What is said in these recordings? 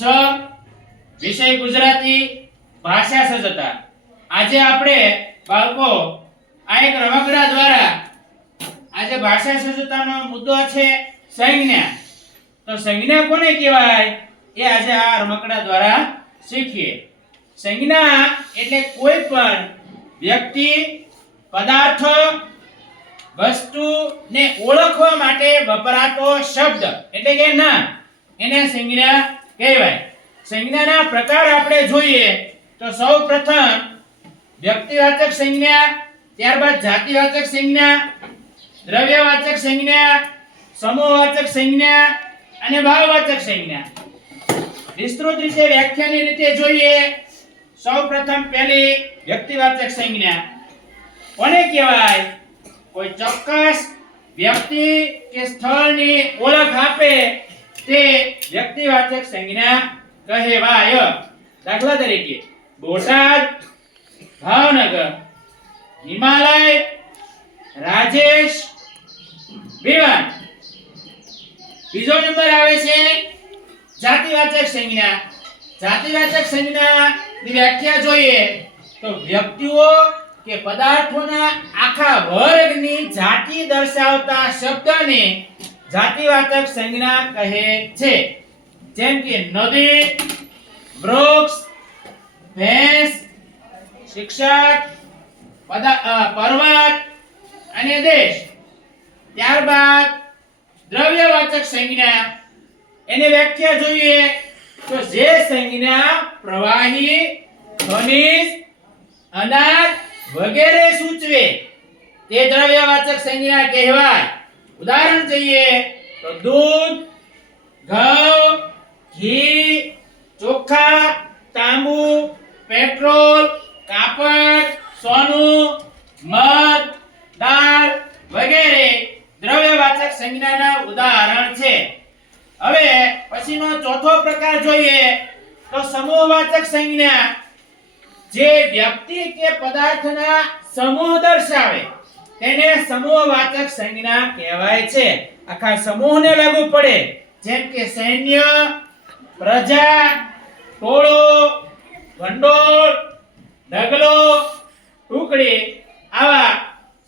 છ વિષય ગુજરાતી ભાષા સજ્જતા। આજે આપણે બાળકો આ એક રમકડા દ્વારા આજે ભાષા સજ્જતાનો મુદ્દો છે સંજ્ઞા। તો સંજ્ઞા કોને કહેવાય એ આજે આ રમકડા દ્વારા શીખીએ। સંજ્ઞા એટલે કોઈ પણ વ્યક્તિ, પદાર્થ, વસ્તુ ને ઓળખવા માટે વપરાતો શબ્દ એટલે કે નામ, એને સંજ્ઞા કહેવાય। સંજ્ઞાના પ્રકાર આપણે જોઈએ તો સૌપ્રથમ વ્યક્તિવાચક સંજ્ઞા, ત્યારબાદ જાતિવાચક સંજ્ઞા, દ્રવ્યવાચક સંજ્ઞા, સમૂહવાચક સંજ્ઞા અને ભાવવાચક સંજ્ઞા। વિસ્તૃત રીતે વ્યાખ્યાની રીતે જોઈએ સૌપ્રથમ પહેલી વ્યક્તિવાચક સંજ્ઞા કોને કહેવાય? કોઈ ચોક્કસ વ્યક્તિ કે સ્થળની ઓળખ આપે તે વ્યક્તિવાચક સંજ્ઞા કહેવાય। દાખલા તરીકે બોટાદ, ભાવનગર, હિમાલય, રાજેશ, વિવાન। બીજો નંબર આવે છે જાતિવાચક સંજ્ઞા। જાતિવાચક સંજ્ઞાની વ્યાખ્યા જોઈએ તો વ્યક્તિઓ કે પદાર્થોના આખા વર્ગની જાતિ દર્શાવતા શબ્દને જાતિવાચક સંજ્ઞા કહે છે। જેમ કે નદી, વૃક્ષ, ભેંસ, શિક્ષક, પર્વત અને દેશ। ત્યારબાદ દ્રવ્યવાચક સંજ્ઞા, એની વ્યાખ્યા જોઈએ તો જે સંજ્ઞા પ્રવાહી, ખનિજ, અનાજ વગેરે સૂચવે તે દ્રવ્યવાચક સંજ્ઞા કહેવાય। ઉદાહરણ જોઈએ તો દૂધ, ઘઉં, ઘી, ચોખા, તાંબુ, પેટ્રોલ, કાપડ, સોનું, મધ, દાળ વગેરે દ્રવ્યવાચક સંજ્ઞાના ઉદાહરણ છે। હવે પછીનો ચોથો પ્રકાર જોઈએ તો સમૂહવાચક સંજ્ઞા, જે વ્યક્તિ કે પદાર્થના સમૂહ દર્શાવે તેને સમૂહવાચક સંજ્ઞા કહેવાય છે। આખા સમૂહને લાગુ પડે, જેમ કે સૈન્ય, પ્રજા, ટોળો, ભંડોળ, ઢગલો, ટુકડી આવા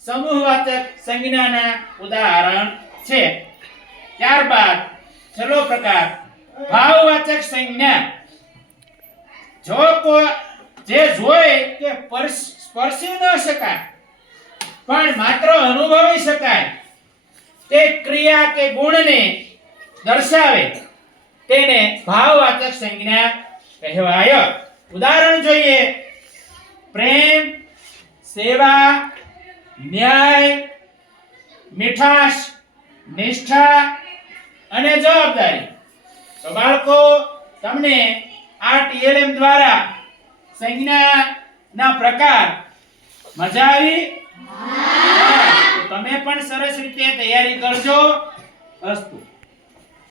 સમૂહવાચક સંજ્ઞાના ઉદાહરણ છે। ત્યારબાદ છેલ્લો પ્રકાર ભાવવાચક સંજ્ઞા, જે જોઈ કે સ્પર્શી ન શકાય પણ માત્ર અનુભવી શકાય તે ક્રિયા કે ગુણને દર્શાવે તેને ભાવવાચક સંજ્ઞા કહેવાય। ઉદાહરણ જોઈએ પ્રેમ, સેવા, ન્યાય, મીઠાશ, નિષ્ઠા અને જવાબદારી। તો બાળકો તમને આ ટીએલએમ દ્વારા સંજ્ઞાના પ્રકાર મજા આવી? તો તમે પણ સરસ રીતે તૈયારી કરજો। અસ્તુ।